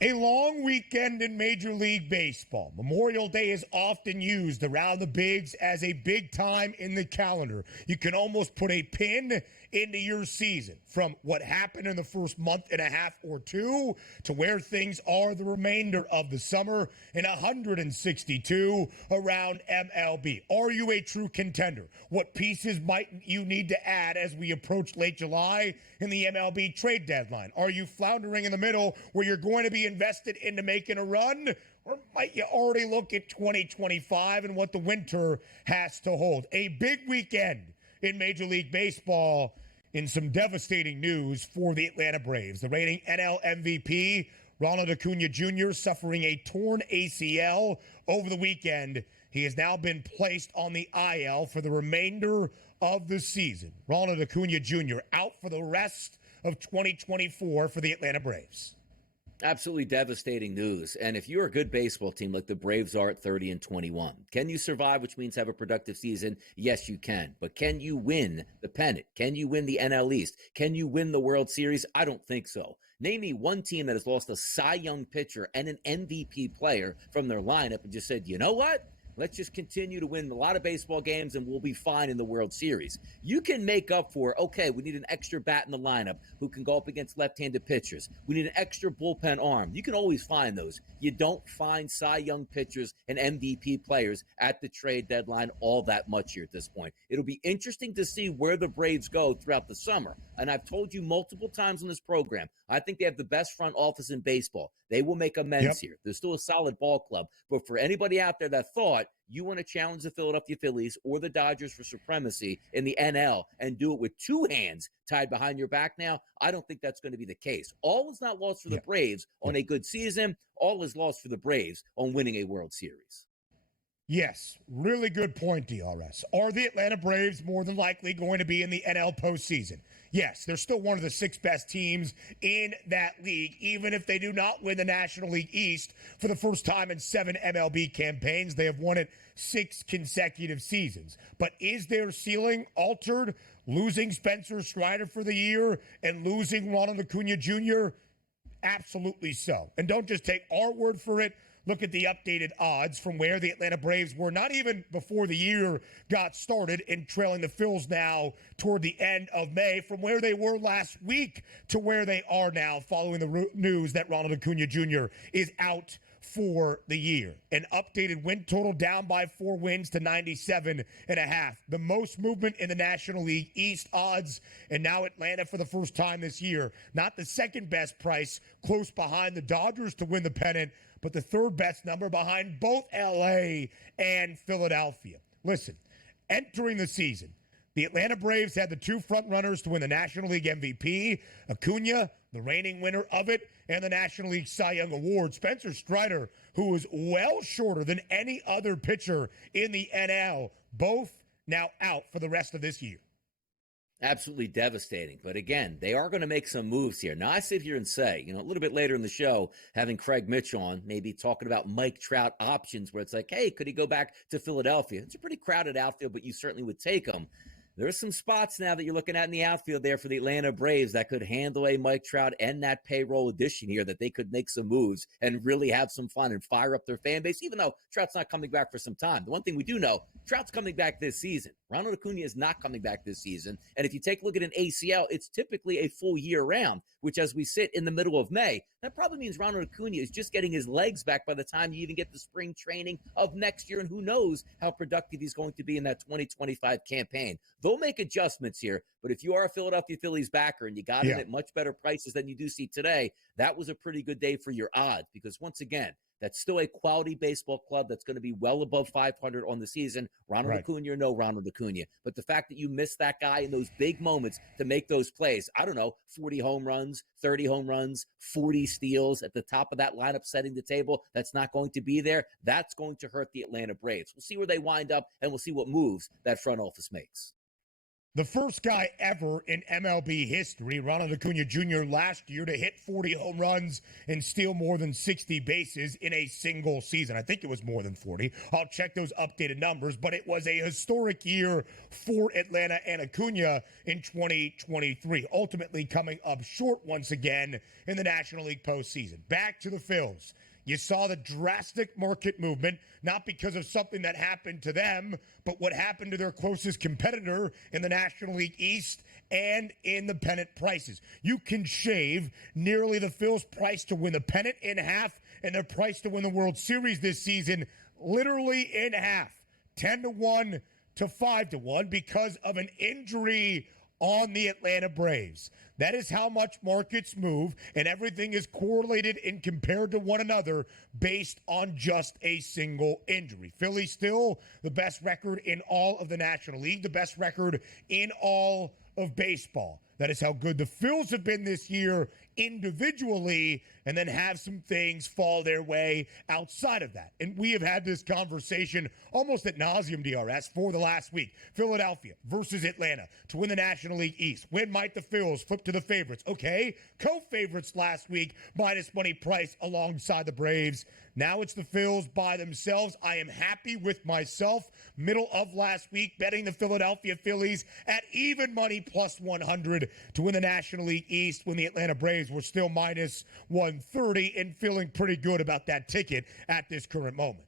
A long weekend in Major League Baseball. Memorial Day is often used around the bigs as a big time in the calendar. You can almost put a pin into your season from what happened in the first month and a half or two to where things are the remainder of the summer in 162 around MLB. Are you a true contender? What pieces might you need to add as we approach late July in the MLB trade deadline? Are you floundering in the middle where you're going to be invested into making a run? Or might you already look at 2025 and what the winter has to hold? A big weekend in Major League Baseball in some devastating news for the Atlanta Braves. The reigning NL MVP, Ronald Acuna Jr., suffering a torn ACL over the weekend. He has now been placed on the IL for the remainder of the season. Ronald Acuna Jr. out for the rest of 2024 for the Atlanta Braves. Absolutely devastating news. And if you're a good baseball team like the Braves are at 30-21, can you survive, which means have a productive season? Yes, you can. But can you win the pennant? Can you win the NL East? Can you win the World Series? I don't think so. Name me one team that has lost a Cy Young pitcher and an MVP player from their lineup and just said, you know what? Let's just continue to win a lot of baseball games and we'll be fine in the World Series. You can make up for, okay, we need an extra bat in the lineup who can go up against left-handed pitchers. We need an extra bullpen arm. You can always find those. You don't find Cy Young pitchers and MVP players at the trade deadline all that much here at this point. It'll be interesting to see where the Braves go throughout the summer. And I've told you multiple times on this program, I think they have the best front office in baseball. They will make amends here. They're still a solid ball club. But for anybody out there that thought you want to challenge the Philadelphia Phillies or the Dodgers for supremacy in the NL and do it with two hands tied behind your back now, I don't think that's going to be the case. All is not lost for the Braves on a good season. All is lost for the Braves on winning a World Series. Yes, really good point, DRS. Are the Atlanta Braves more than likely going to be in the NL postseason? Yes, they're still one of the six best teams in that league, even if they do not win the National League East for the first time in 7 MLB campaigns. They have won it 6 consecutive seasons. But is their ceiling altered, losing Spencer Strider for the year and losing Ronald Acuna Jr.? Absolutely so. And don't just take our word for it. Look at the updated odds from where the Atlanta Braves were not even before the year got started and trailing the Phils now toward the end of May from where they were last week to where they are now following the news that Ronald Acuna Jr. is out for the year. An updated win total down by 4 wins to 97.5. The most movement in the National League East odds, and now Atlanta for the first time this year. Not the second best price, close behind the Dodgers to win the pennant, but the third best number behind both LA and Philadelphia. Listen, entering the season, the Atlanta Braves had the 2 front runners to win the National League MVP, Acuna, the reigning winner of it, and the National League Cy Young Award, Spencer Strider, who was well shorter than any other pitcher in the NL, both now out for the rest of this year. Absolutely devastating. But again, they are going to make some moves here. Now, I sit here and say, a little bit later in the show, having Craig Mitch on, maybe talking about Mike Trout options where it's like, hey, could he go back to Philadelphia? It's a pretty crowded outfield, but you certainly would take him. There's some spots now that you're looking at in the outfield there for the Atlanta Braves that could handle a Mike Trout and that payroll addition here, that they could make some moves and really have some fun and fire up their fan base, even though Trout's not coming back for some time. The one thing we do know, Trout's coming back this season. Ronald Acuna is not coming back this season. And if you take a look at an ACL, it's typically a full year round, which as we sit in the middle of May, that probably means Ronald Acuna is just getting his legs back by the time you even get the spring training of next year. And who knows how productive he's going to be in that 2025 campaign. They'll make adjustments here, but if you are a Philadelphia Phillies backer and you got it at much better prices than you do see today, that was a pretty good day for your odds, because once again, that's still a quality baseball club that's going to be well above 500 on the season. Ronald Acuna or no Ronald Acuna. But the fact that you miss that guy in those big moments to make those plays, I don't know, 40 home runs, 30 home runs, 40 steals at the top of that lineup setting the table, that's not going to be there. That's going to hurt the Atlanta Braves. We'll see where they wind up, and we'll see what moves that front office makes. The first guy ever in MLB history, Ronald Acuna Jr., last year to hit 40 home runs and steal more than 60 bases in a single season. I think it was more than 40. I'll check those updated numbers, but it was a historic year for Atlanta and Acuna in 2023, ultimately coming up short once again in the National League postseason. Back to the Phils. You saw the drastic market movement, not because of something that happened to them, but what happened to their closest competitor in the National League East and in the pennant prices. You can shave nearly the Phils' price to win the pennant in half and their price to win the World Series this season literally in half, 10-1 to 5-1 because of an injury on the Atlanta Braves. That is how much markets move, and everything is correlated and compared to one another based on just a single injury. Philly still the best record in all of the National League, the best record in all of baseball. That is how good the Phils have been this year individually, and then have some things fall their way outside of that. And we have had this conversation almost ad nauseum, DRS, for the last week. Philadelphia versus Atlanta to win the National League East. When might the Phils flip to the favorites? Okay, co-favorites last week, minus money price alongside the Braves. Now it's the Phils by themselves. I am happy with myself. Middle of last week, betting the Philadelphia Phillies at even money plus 100 to win the National League East when the Atlanta Braves were still minus 130, and feeling pretty good about that ticket at this current moment.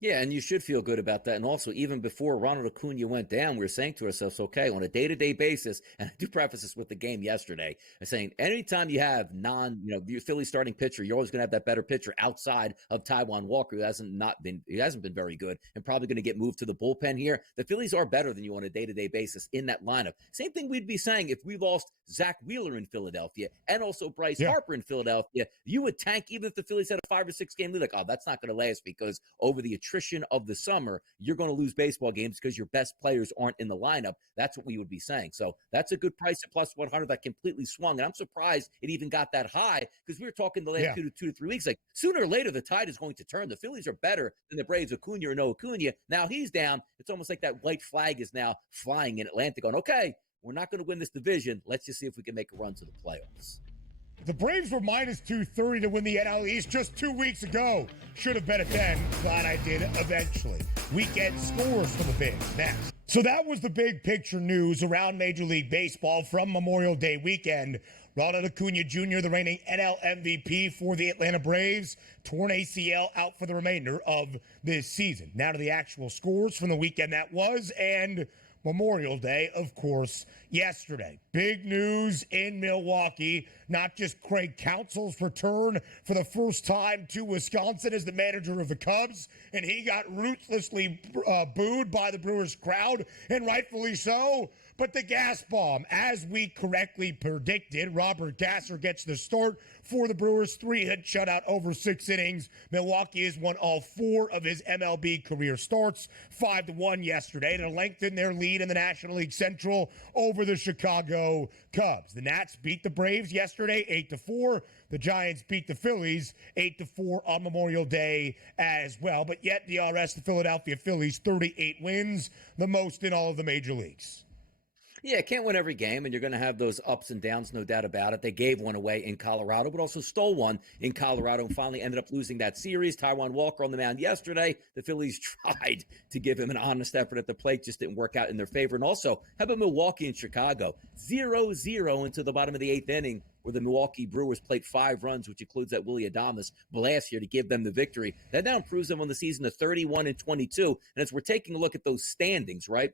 Yeah, and you should feel good about that. And also, even before Ronald Acuna went down, we were saying to ourselves, okay, on a day-to-day basis, and I do preface this with the game yesterday, I'm saying anytime you have your Philly starting pitcher, you're always going to have that better pitcher outside of Taijuan Walker, who hasn't been very good, and probably going to get moved to the bullpen here. The Phillies are better than you on a day-to-day basis in that lineup. Same thing we'd be saying if we lost Zach Wheeler in Philadelphia and also Bryce Harper in Philadelphia. You would tank even if the Phillies had a 5 or 6 game lead. Like, oh, that's not going to last, because over the attrition of the summer, you're going to lose baseball games because your best players aren't in the lineup. That's what we would be saying. So that's a good price at plus 100 that completely swung. And I'm surprised it even got that high, because we were talking the last 2 to 3 weeks. Like, sooner or later, the tide is going to turn. The Phillies are better than the Braves, Acuna or no Acuna. Now he's down. It's almost like that white flag is now flying in Atlanta going, okay, we're not going to win this division. Let's just see if we can make a run to the playoffs. The Braves were minus 230 to win the NL East just 2 weeks ago. Should have bet it then. Glad I did eventually. Weekend scores for the Bigs next. So that was the big picture news around Major League Baseball from Memorial Day weekend. Ronald Acuna Jr., the reigning NL MVP for the Atlanta Braves, torn ACL, out for the remainder of this season. Now to the actual scores from the weekend that was, and Memorial Day, of course, yesterday. Big news in Milwaukee. Not just Craig Counsell's return for the first time to Wisconsin as the manager of the Cubs, and he got ruthlessly booed by the Brewers crowd, and rightfully so. But the gas bomb, as we correctly predicted, Robert Gasser gets the start for the Brewers. 3-hit shutout over 6 innings. Milwaukee has won all 4 of his MLB career starts, 5-1 yesterday, to lengthen their lead in the National League Central over the Chicago Cubs. The Nats beat the Braves yesterday, 8-4. The Giants beat the Phillies 8-4 on Memorial Day as well. But yet, the Philadelphia Phillies, 38 wins, the most in all of the major leagues. Yeah, can't win every game, and you're going to have those ups and downs, no doubt about it. They gave one away in Colorado, but also stole one in Colorado and finally ended up losing that series. Taijuan Walker on the mound yesterday. The Phillies tried to give him an honest effort at the plate, just didn't work out in their favor. And also, how about Milwaukee and Chicago? 0-0 into the bottom of the 8th inning, where the Milwaukee Brewers played 5 runs, which includes that Willy Adames blast here to give them the victory. That now improves them on the season to 31-22. And as we're taking a look at those standings, right?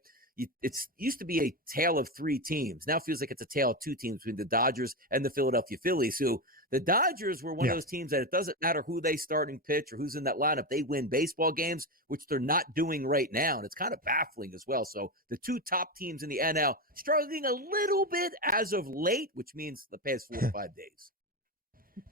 It used to be a tale of 3 teams. Now it feels like it's a tale of 2 teams between the Dodgers and the Philadelphia Phillies, who the Dodgers were one of those teams that it doesn't matter who they start in pitch or who's in that lineup. They win baseball games, which they're not doing right now. And it's kind of baffling as well. So the 2 top teams in the NL struggling a little bit as of late, which means the past 4 to 5 days.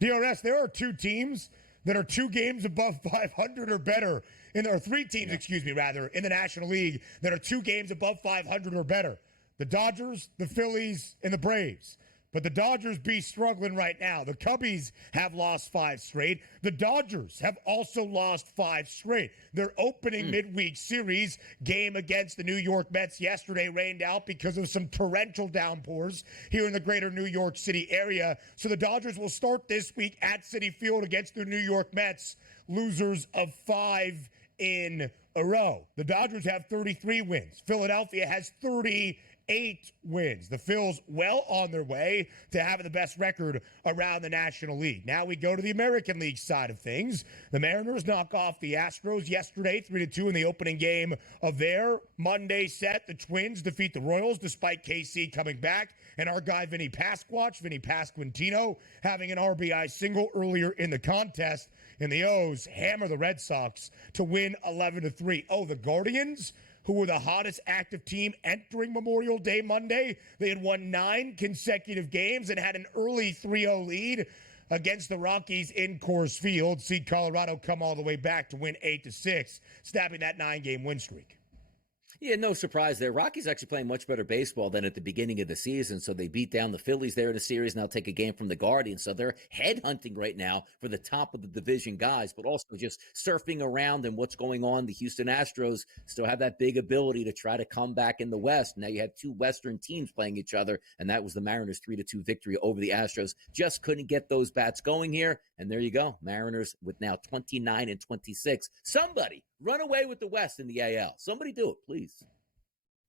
DRS, there are 2 teams that are 2 games above 500 or better, or 3 teams, in the National League that are 2 games above 500 or better. The Dodgers, the Phillies, and the Braves. But the Dodgers be struggling right now. The Cubbies have lost 5 straight. The Dodgers have also lost 5 straight. Their opening midweek series game against the New York Mets yesterday rained out because of some torrential downpours here in the greater New York City area. So the Dodgers will start this week at Citi Field against the New York Mets, losers of 5 in a row. The Dodgers have 33 wins. Philadelphia has 38 wins. The Phils well on their way to having the best record around the National League. Now we go to the American League side of things. The Mariners knock off the Astros yesterday 3-2 in the opening game of their Monday set. The Twins defeat the Royals despite KC coming back and our guy Vinny Pasquantino having an RBI single earlier in the contest. And the O's hammer the Red Sox to win 11-3. Oh, the Guardians, who were the hottest active team entering Memorial Day Monday. They had won 9 consecutive games and had an early 3-0 lead against the Rockies in Coors Field. See Colorado come all the way back to win 8-6, snapping that 9-game win streak. Yeah, no surprise there. Rockies actually playing much better baseball than at the beginning of the season, so they beat down the Phillies there in the series, now take a game from the Guardians. So they're headhunting right now for the top of the division guys, but also just surfing around and what's going on. The Houston Astros still have that big ability to try to come back in the West. Now you have 2 Western teams playing each other, and that was the Mariners' 3-2 victory over the Astros. Just couldn't get those bats going here, and there you go. Mariners with now 29-26. Somebody run away with the West in the AL. Somebody do it, please.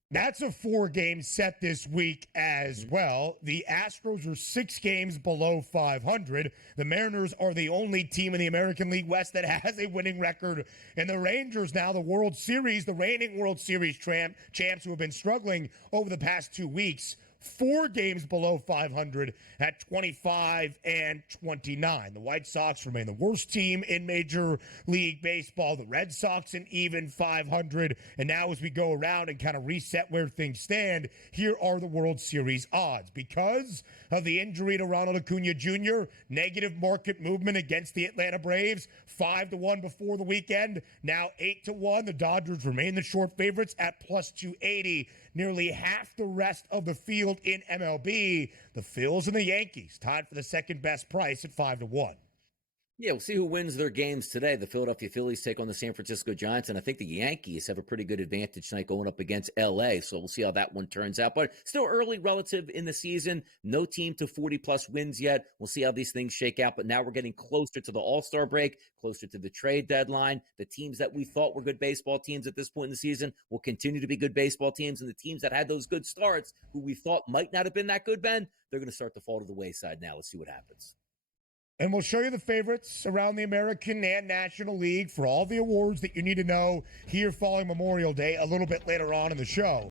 That's a 4-game set this week as well. The Astros are 6 games below 500. The Mariners are the only team in the American League West that has a winning record. And the Rangers now, the World Series, the reigning World Series champs who have been struggling over the past 2 weeks, 4 games below 500 at 25-29. The White Sox remain the worst team in Major League Baseball. The Red Sox an even 500. And now as we go around and kind of reset where things stand, here are the World Series odds. Because of the injury to Ronald Acuna Jr., negative market movement against the Atlanta Braves, 5-1 before the weekend, now 8-1. The Dodgers remain the short favorites at plus 280. Nearly half the rest of the field in MLB. The Phils and the Yankees tied for the second best price at 5-1. Yeah, we'll see who wins their games today. The Philadelphia Phillies take on the San Francisco Giants, and I think the Yankees have a pretty good advantage tonight going up against L.A., so we'll see how that one turns out. But still early relative in the season. No team to 40-plus wins yet. We'll see how these things shake out, but now we're getting closer to the All-Star break, closer to the trade deadline. The teams that we thought were good baseball teams at this point in the season will continue to be good baseball teams, and the teams that had those good starts, who we thought might not have been that good, Ben, they're going to start to fall to the wayside now. Let's see what happens. And we'll show you the favorites around the American and National League for all the awards that you need to know here following Memorial Day a little bit later on in the show.